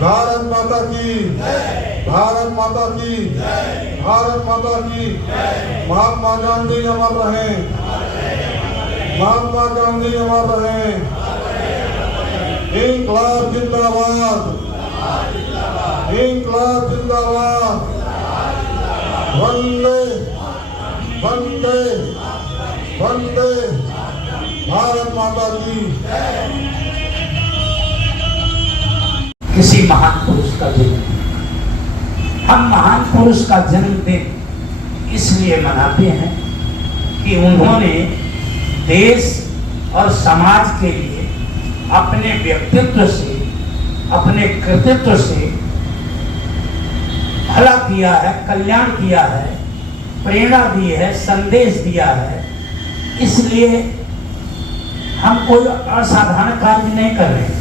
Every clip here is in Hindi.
भारत माता की, भारत माता की, भारत माता की। महात्मा गांधी अमर रहे, महात्मा गांधी अमर रहे। इंकलाब जिंदाबाद, इंकलाब जिंदाबाद। वंदे वंदे वंदे भारत माता की। किसी महान पुरुष का जन्म, हम महान पुरुष का जन्मदिन इसलिए मनाते हैं कि उन्होंने देश और समाज के लिए अपने व्यक्तित्व से, अपने कृतित्व से भला किया है, कल्याण किया है, प्रेरणा दी है, संदेश दिया है। इसलिए हम कोई असाधारण कार्य नहीं कर रहे,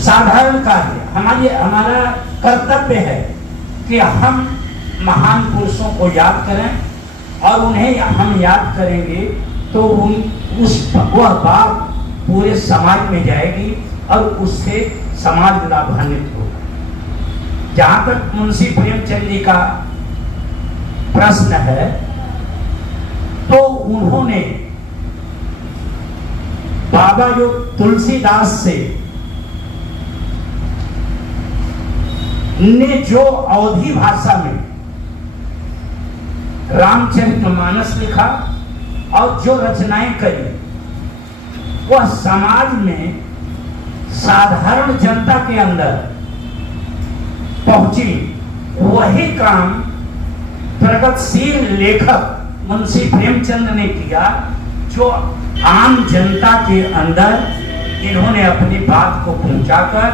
साधारण कार्य। हमारा कर्तव्य है कि हम महान पुरुषों को याद करें और उन्हें हम याद करेंगे तो वह बात पूरे समाज में जाएगी और उससे समाज लाभान्वित होगा। जहां तक मुंशी प्रेमचंद जी का प्रश्न है, तो उन्होंने बाबा जो तुलसीदास से ने जो अवधी भाषा में रामचरितमानस लिखा और जो रचनाएं करी, वह समाज में साधारण जनता के अंदर पहुंची। वही काम प्रगतिशील लेखक मुंशी प्रेमचंद ने किया, जो आम जनता के अंदर इन्होंने अपनी बात को पहुंचाकर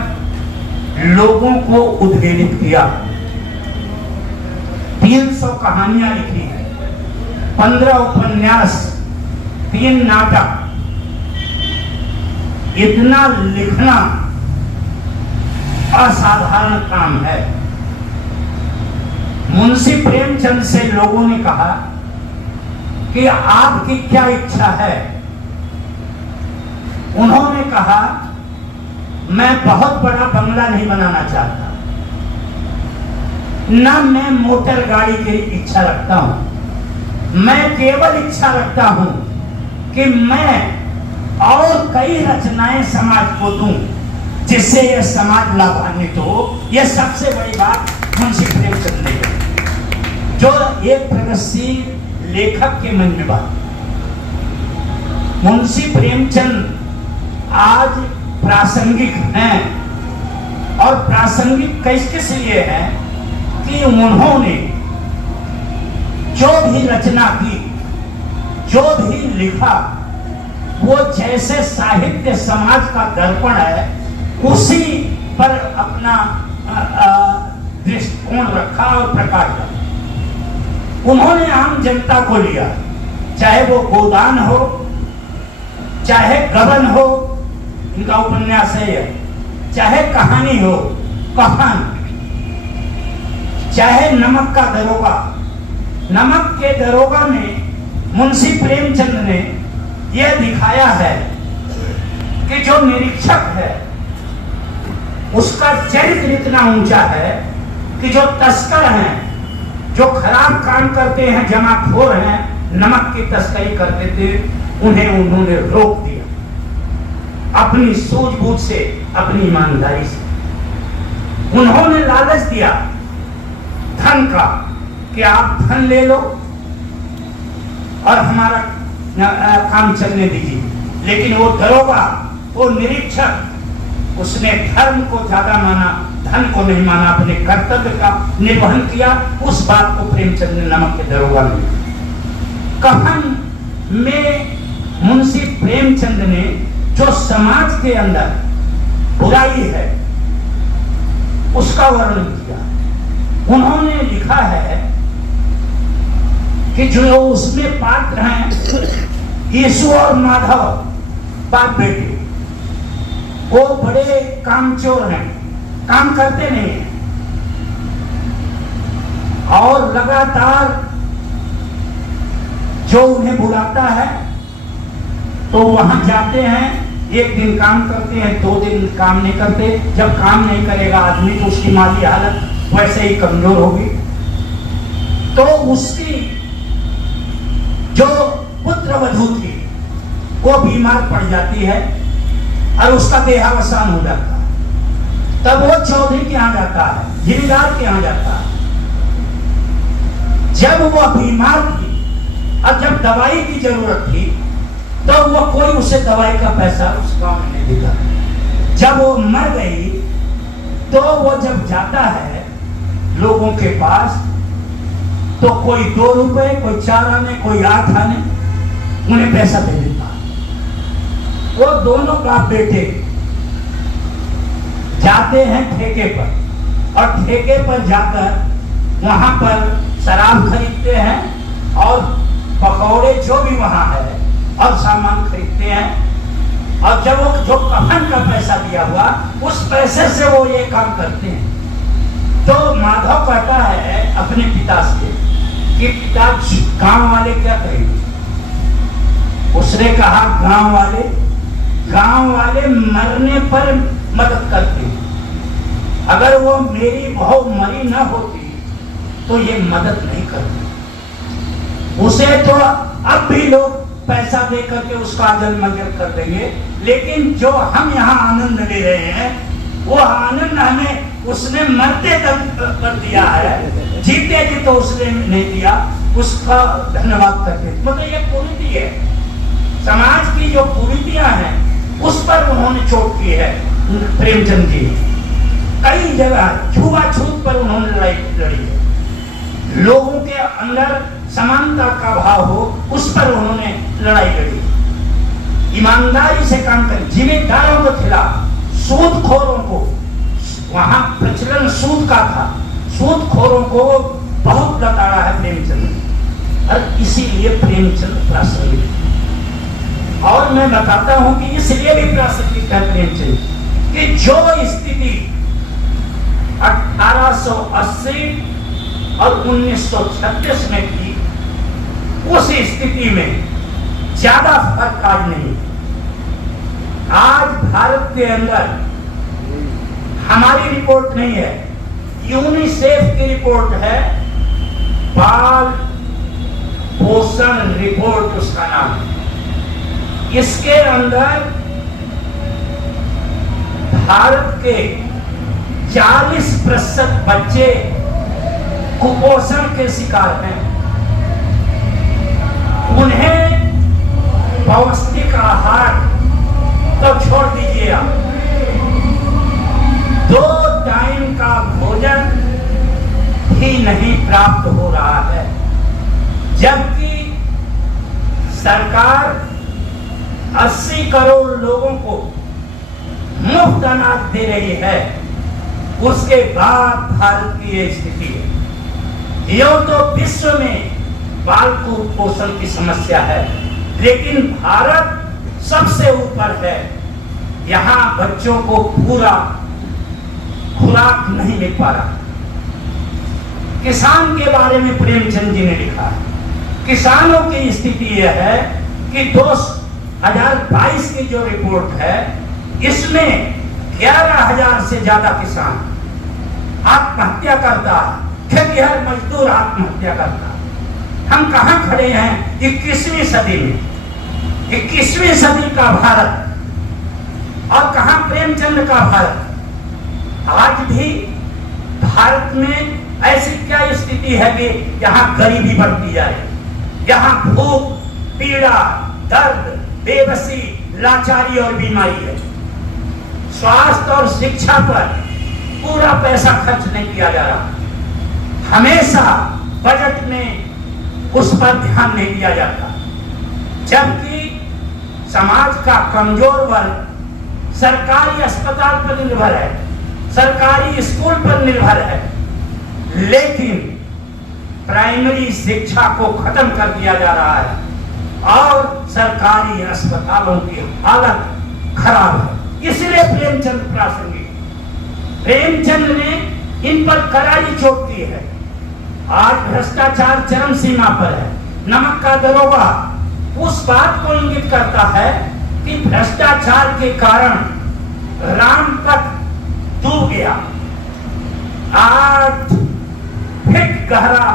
लोगों को उद्वेलित किया। 300 कहानियां लिखी, 15 उपन्यास, 3 नाटक। इतना लिखना असाधारण काम है। मुंशी प्रेमचंद से लोगों ने कहा कि आपकी क्या इच्छा है? उन्होंने कहा, मैं बहुत बड़ा बंगला नहीं बनाना चाहता, ना मैं मोटर गाड़ी की इच्छा रखता हूं। मैं केवल इच्छा रखता हूं कि मैं और कई रचनाएं समाज को दूं जिससे यह समाज लाभान्वित हो। यह सबसे बड़ी बात मुंशी प्रेमचंद ने कही, जो एक प्रगतिशील लेखक के मन में बात। मुंशी प्रेमचंद आज प्रासंगिक हैं, और प्रासंगिक किस लिए है कि उन्होंने जो भी रचना की, जो भी लिखा, वो जैसे साहित्य समाज का दर्पण है, उसी पर अपना दृष्टिकोण रखा और प्रकाश किया। उन्होंने आम जनता को लिया, चाहे वो गोदान हो, चाहे गबन हो, इनका उपन्यास है, चाहे कहानी हो, कहान, चाहे नमक का दरोगा। नमक के दरोगा में मुंशी प्रेमचंद ने यह दिखाया है कि जो निरीक्षक है उसका चरित्र इतना ऊंचा है कि जो तस्कर हैं, जो खराब काम करते हैं, जमाखोर हैं, नमक की तस्करी करते थे, उन्हें उन्होंने रोक दिया अपनी सूझबूझ से, अपनी ईमानदारी से। उन्होंने लालच दिया धन का कि आप धन ले लो और हमारा काम चलने दीजिए। लेकिन वो दरोगा, वो निरीक्षक, उसने धर्म को ज्यादा माना, धन को नहीं माना, अपने कर्तव्य का निर्वहन किया। उस बात को प्रेमचंद ने नमक के दरोगा में, कहान में मुंशी प्रेमचंद ने जो समाज के अंदर बुराई है उसका वर्णन किया। उन्होंने लिखा है कि जो उसमें पात्र हैं यीशु और माधव, बाप बेटे, वो बड़े कामचोर हैं, काम करते नहीं हैं, और लगातार जो उन्हें बुलाता है तो वहां जाते हैं, एक दिन काम करते हैं, 2 दिन काम नहीं करते। जब काम नहीं करेगा आदमी तो उसकी माली हालत वैसे ही कमजोर होगी। तो उसकी जो पुत्र वधू थी वो बीमार पड़ जाती है और उसका देहावसान हो जाता है। तब वो चौधरी के यहाँ जाता है, जिम्मेदार के यहाँ जाता है। जब वो बीमार थी और जब दवाई की जरूरत थी तो वो कोई उसे दवाई का पैसा उस गांव में नहीं देगा। जब वो मर गई तो वो जब जाता है लोगों के पास तो कोई 2 रुपए, कोई 4 आने, कोई 8 आने उन्हें पैसा दे देता। वो दोनों बाप बेटे जाते हैं ठेके पर और ठेके पर जाकर वहां पर शराब खरीदते हैं और पकौड़े जो भी वहां है और सामान खरीदते हैं। और जब वो जो कफन का पैसा दिया हुआ उस पैसे से वो ये काम करते हैं। तो माधव कहता है अपने पिता से कि पिता गांव वाले क्या कहेंगे। उसने कहा गांव वाले मरने पर मदद करते हैं। अगर वो मेरी बहू मरी न होती तो ये मदद नहीं करती। उसे तो अब भी लोग पैसा दे करके उसका अजल मंजल कर देंगे, लेकिन जो हम यहाँ आनंद ले रहे हैं वो आनंद हमें उसने मरते तक कर दिया है, जीते जी तो उसने नहीं दिया। उसका धन्यवाद करते। मतलब ये कुरीति है, समाज की जो कुरीतियां हैं उस पर उन्होंने चोट की है प्रेमचंद जी। कई जगह छुआछूत पर उन्होंने लड़ाई लड़ी है। लोगों के अंदर समानता का भाव हो उस पर उन्होंने लड़ाई लड़ी। ईमानदारी से काम करें, जिम्मेदारों के खिलाफ, सूदखोरों को, वहां प्रचलन सूद का था, सूदखोरों को बहुत लताड़ा है प्रेमचंद और इसीलिए प्रेमचंद प्रासंगिक। और मैं बताता हूं कि इसलिए भी प्रासंगिक है प्रेमचंद कि जो स्थिति 1880 और 1936 में थी उस स्थिति में ज्यादा फर्क आज नहीं। आज भारत के अंदर हमारी रिपोर्ट नहीं है, यूनिसेफ की रिपोर्ट है, बाल पोषण रिपोर्ट उसका नाम है। इसके अंदर भारत के 40% बच्चे कुपोषण के शिकार हैं। उन्हें पौष्टिक आहार तो छोड़ दीजिए आप, 2 टाइम का भोजन भी नहीं प्राप्त हो रहा है। जबकि सरकार 80 करोड़ लोगों को मुफ्त अनाज दे रही है, उसके बाद भारत की ये स्थिति है। यूं तो विश्व में बाल कुपोषण की समस्या है, लेकिन भारत सबसे ऊपर है। यहाँ बच्चों को पूरा खुराक नहीं मिल पा रहा। किसान के बारे में प्रेमचंद जी ने लिखा है, किसानों की स्थिति यह है कि 2022 की जो रिपोर्ट है इसमें 11,000 से ज्यादा किसान आत्महत्या करता है, खेतिहर मजदूर आत्महत्या करता है। हम कहां खड़े हैं 21वीं सदी में, 21वीं सदी का भारत, और कहां प्रेमचंद का भारत। आज भी भारत में ऐसी क्या स्थिति है कि यहाँ गरीबी बढ़ती जा रही, यहाँ भूख, पीड़ा, दर्द, बेबसी, लाचारी और बीमारी है। स्वास्थ्य और शिक्षा पर पूरा पैसा खर्च नहीं किया जा रहा। हमेशा बजट में उस पर ध्यान नहीं दिया जाता, जबकि समाज का कमजोर वर्ग सरकारी अस्पताल पर निर्भर है, सरकारी स्कूल पर निर्भर है, लेकिन प्राइमरी शिक्षा को खत्म कर दिया जा रहा है और सरकारी अस्पतालों की हालत खराब है। इसलिए प्रेमचंद प्रासंगिक, प्रेमचंद ने इन पर करारी चोट की है। आज भ्रष्टाचार चरम सीमा पर है। नमक का दरोगा उस बात को इंगित करता है कि भ्रष्टाचार के कारण राम पथ डूब गया, 8 फीट गहरा,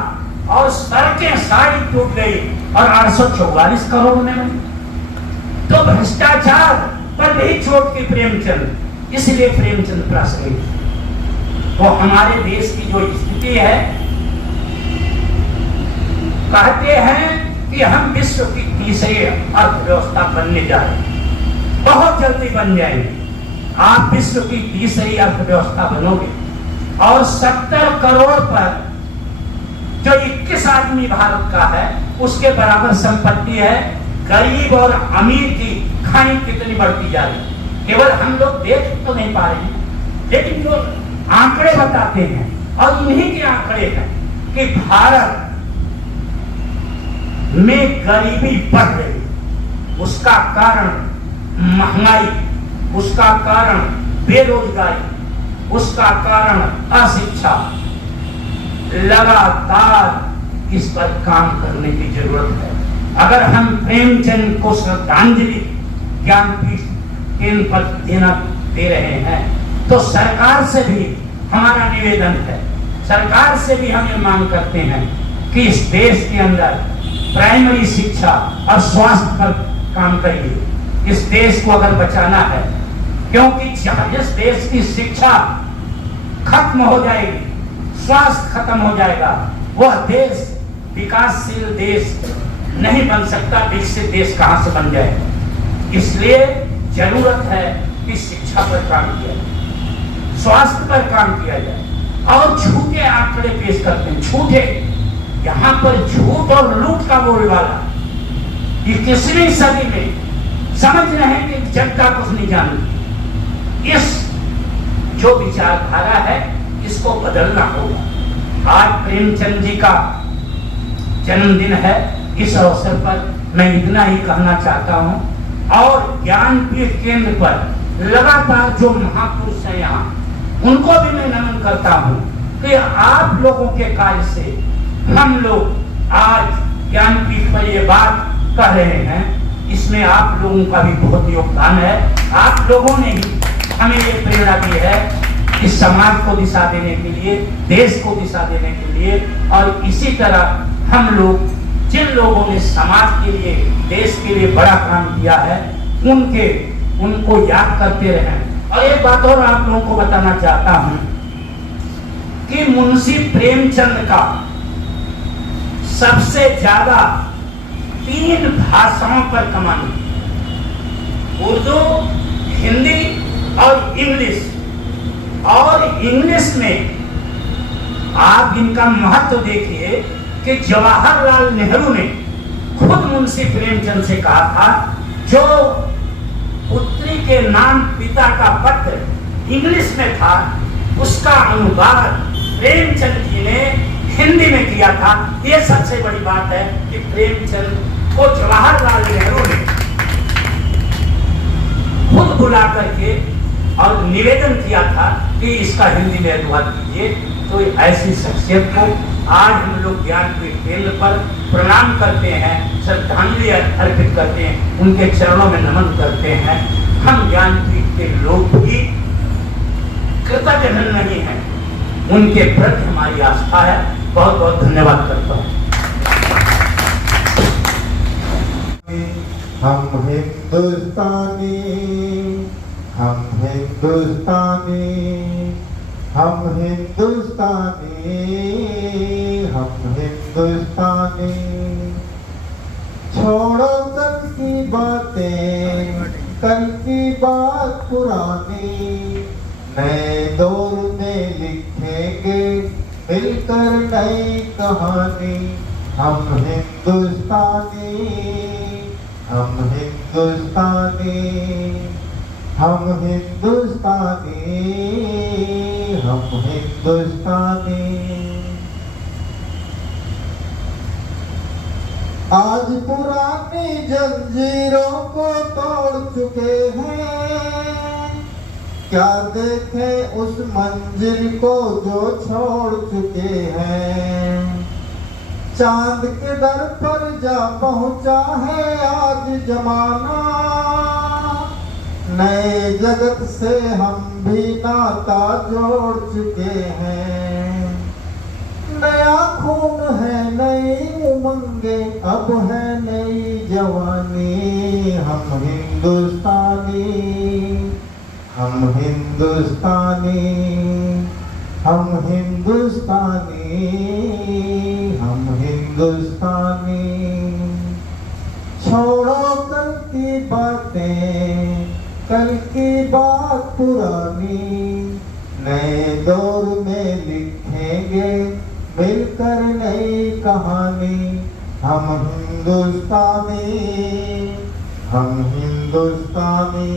और सड़कें सारी टूट गई और 844 करोड़ में बनी। तो भ्रष्टाचार पर नहीं चोट की प्रेमचंद, इसलिए प्रेमचंद प्रश्न वो हमारे देश की जो स्थिति है, कहते हैं कि हम विश्व की तीसरी अर्थव्यवस्था बनने जा रहे हैं, बहुत जल्दी बन जाएंगे। आप विश्व की तीसरी अर्थव्यवस्था बनोगे और 70 करोड़ पर जो 21 आदमी भारत का है उसके बराबर संपत्ति है। गरीब और अमीर की खाई कितनी बढ़ती जा रही है, केवल हम लोग देख तो नहीं पा रहे हैं, लेकिन जो आंकड़े बताते हैं, और इन्हीं के आंकड़े हैं कि भारत में गरीबी बढ़ रही। उसका कारण महंगाई, उसका कारण बेरोजगारी, उसका कारण अशिक्षा। लगातार इस पर काम करने की जरूरत है। अगर हम प्रेमचंद को श्रद्धांजलि ज्ञानपीठ केंद्र पर देना दे रहे हैं, तो सरकार से भी हमारा निवेदन है, सरकार से भी हम ये मांग करते हैं कि इस देश के अंदर प्राइमरी शिक्षा और स्वास्थ्य पर काम करिए। इस देश को अगर बचाना है, क्योंकि जिस देश की शिक्षा खत्म हो जाएगी, स्वास्थ्य खत्म हो जाएगा, वह देश विकासशील देश नहीं बन सकता। विकसित देश कहां से बन जाए? इसलिए जरूरत है कि शिक्षा पर काम किया जाए, स्वास्थ्य पर काम किया जाए। और झूठे आंकड़े पेश करते हैं, झूठे, यहाँ पर झूठ और लूट का बोलबाला। ये 21वीं सदी में समझ रहे हैं कि जनता कुछ नहीं जानती। इस जो विचारधारा है इसको बदलना होगा। आज प्रेमचंद जी का जन्मदिन है, इस अवसर पर मैं इतना ही कहना चाहता हूँ। और ज्ञानपीठ केंद्र पर लगातार जो महापुरुष हैं यहाँ, उनको भी मैं नमन करता हूँ कि आप लोगों के कार्य से हम लोग आज ज्ञानपीठ पर ये बात कह रहे हैं। इसमें आप लोगों का भी बहुत योगदान है। आप लोगों ने ही हमें ये प्रेरणा दी है कि समाज को दिशा देने के लिए, देश को दिशा देने के लिए। और इसी तरह हम लोग, जिन लोगों ने समाज के लिए, देश के लिए बड़ा काम किया है, उनको याद करते रहें। और एक बात और आप लोगों को बताना चाहता हूं कि मुंशी प्रेमचंद का सबसे ज्यादा 3 भाषाओं पर कमान, उर्दू, हिंदी और इंग्लिश। और इंग्लिश में आप इनका महत्व देखिए कि जवाहरलाल नेहरू ने खुद मुंशी प्रेमचंद से कहा था, जो पुत्री के नाम पिता का पत्र इंग्लिश में था, उसका अनुवाद प्रेमचंद जी ने हिंदी में किया था। ये सबसे बड़ी बात है कि प्रेमचंद को जवाहरलाल नेहरू ने खुद बुला करके और निवेदन किया था कि इसका हिंदी में अनुवाद कीजिए। तो ऐसी शख्सियत को आज हम लोग ज्ञानपीठ केंद्र पर प्रणाम करते हैं, श्रद्धांजलि अर्पित करते हैं, उनके चरणों में नमन करते हैं। हम ज्ञानपीठ के लोग भी कृतज्ञ नहीं हैं, उनके प्रति हमारी आस्था है। बहुत बहुत धन्यवाद करता हूँ। हम हिंदुस्तानी, हम हिंदुस्तानी, हम हिंदुस्तानी, हम हिंदुस्तानी। छोड़ो कल की बातें, कल की बात पुरानी, नए दौर में लिखेंगे मिलकर नई कहानी। हम हिंदुस्तानी, हम हिंदुस्तानी, हम हिंदुस्तानी, हम हिंदुस्तानी। आज पुरानी जंजीरों को तोड़ चुके हैं, क्या देखें उस मंजिल को जो छोड़ चुके हैं। चांद के दर पर जा पहुंचा है आज जमाना, नए जगत से हम भी नाता जोड़ चुके हैं। नया खून है, नई उमंगे, अब है नई जवानी। हम हिंदुस्तानी, हम हिंदुस्तानी, हम हिंदुस्तानी, हम हिंदुस्तानी। छोड़ो कल की बातें, कल की बात पुरानी। नए दौर में लिखेंगे मिलकर नई कहानी। हम हिंदुस्तानी, हम हिंदुस्तानी,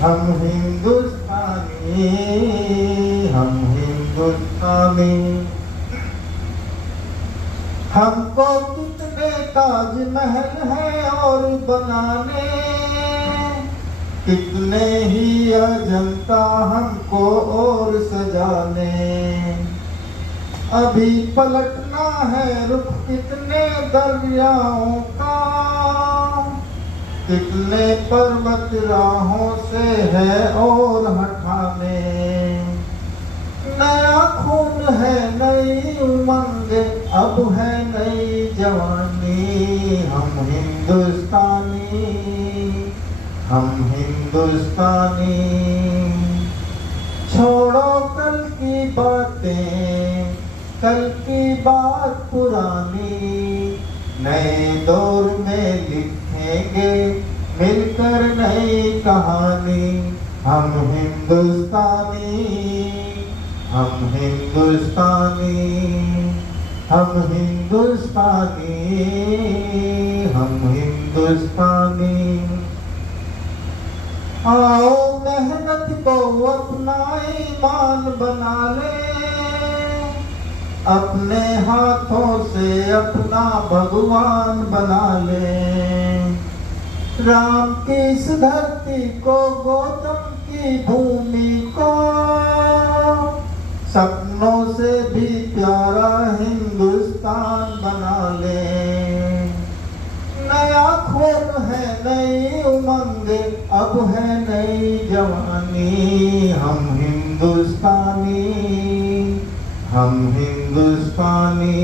हम हिंदुस्तानी, हम हिंदुस्तानी। हमको कितने ताजमहल हैं और बनाने, कितने ही अजंता हमको और सजाने। अभी पलटना है रुख कितने दरियाओं का, कितने पर्वत राहों से है और हटाने। नया खून है, नई उमंग, अब है नई जवानी। हम हिंदुस्तानी, हम हिंदुस्तानी। छोड़ो कल की बातें, कल की बात पुरानी। नए दौर में लिखेंगे मिलकर नई कहानी। हम हिंदुस्तानी, हम हिंदुस्तानी, हम हिंदुस्तानी, हम हिंदुस्तानी। आओ मेहनत को अपना ईमान बना ले, अपने हाथों से अपना भगवान बना ले। राम की इस धरती को, गौतम की भूमि को, सपनों से भी प्यारा हिंदुस्तान बना ले। नया खून है, नई उमंग, अब है नई जवानी। हम हिंदुस्तानी, हम हिंदुस्तानी,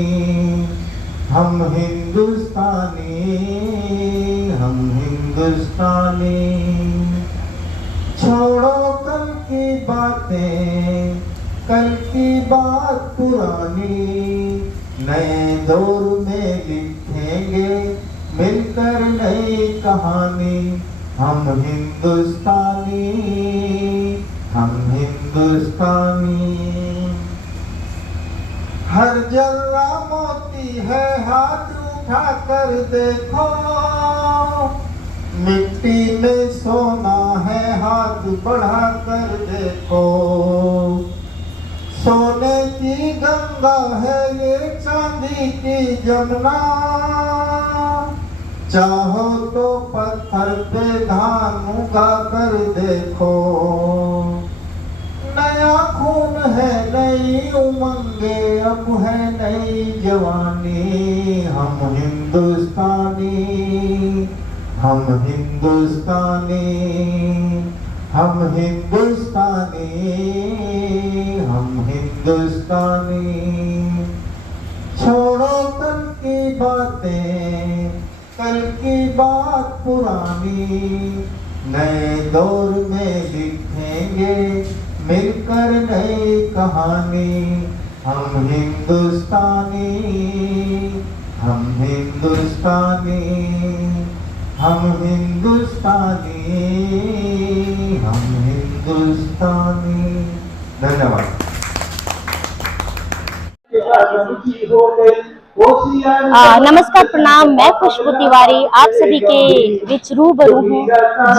हम हिंदुस्तानी, हम हिंदुस्तानी। छोड़ो कल की बातें, कल की बात पुरानी। नए दौर में लिखेंगे मिलकर नई कहानी। हम हिंदुस्तानी, हम हिंदुस्तानी। हर जर्रा मोती है, हाथ उठा कर देखो। मिट्टी में सोना है, हाथ बढ़ा कर देखो। सोने की गंगा है ये, चांदी की जमुना। चाहो तो पत्थर पे धान उगा कर देखो। नया खून है, नई उमंगे, अब है नई जवानी। हम हिंदुस्तानी, हम हिंदुस्तानी, हम हिंदुस्तानी, हम हिंदुस्तानी। छोड़ो कल की बातें, कल की बात पुरानी। नए दौर में लिखेंगे मिलकर नई कहानी। हम हिंदुस्तानी, हम हिंदुस्तानी, हम हिंदुस्तानी, हम हिंदुस्तानी। धन्यवाद। नमस्कार, प्रणाम। मैं खुशबू तिवारी आप सभी के बीच रूबरू हूँ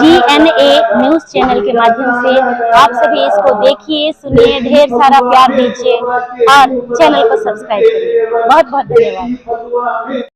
GNA न्यूज चैनल के माध्यम से। आप सभी इसको देखिए, सुनिए, ढेर सारा प्यार दीजिए और चैनल को सब्सक्राइब करिए। बहुत बहुत धन्यवाद।